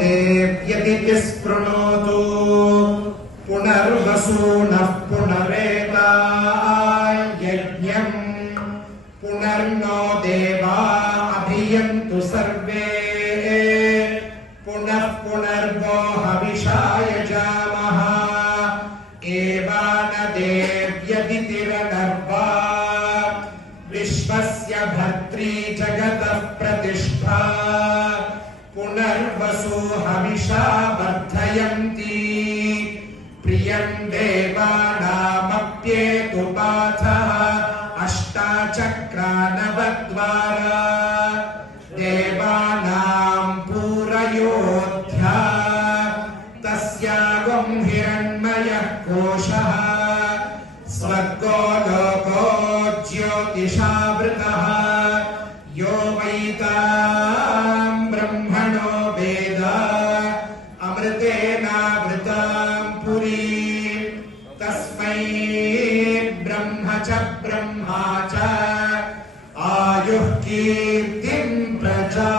देव्यति स्पृणोतु पुनर्वसूनः पुनरेतायज्ञम् पुनर्नो देवा अभियन्तु सर्वे पुनः पुनर्वो हविषाय जामः एवान देव्यदितिरनर्वा विश्वस्य भर्त्री जगतः प्रतिष्ठा पुनर्वसु हविषा वर्धयन्ति प्रियं देवानामप्येतु पाथः अष्टाचक्रानवद्वारा देवानां पूरयोध्या तस्यागं हिरण्मयः कोशः स्वर्गो लोको ज्योतिषावृतः यो वैतां ब्रह्मणो वेद अमृतेनावृतां पुरीं तस्मै ब्रह्म च ब्रह्मा च आयुः कीर्तिं प्रजा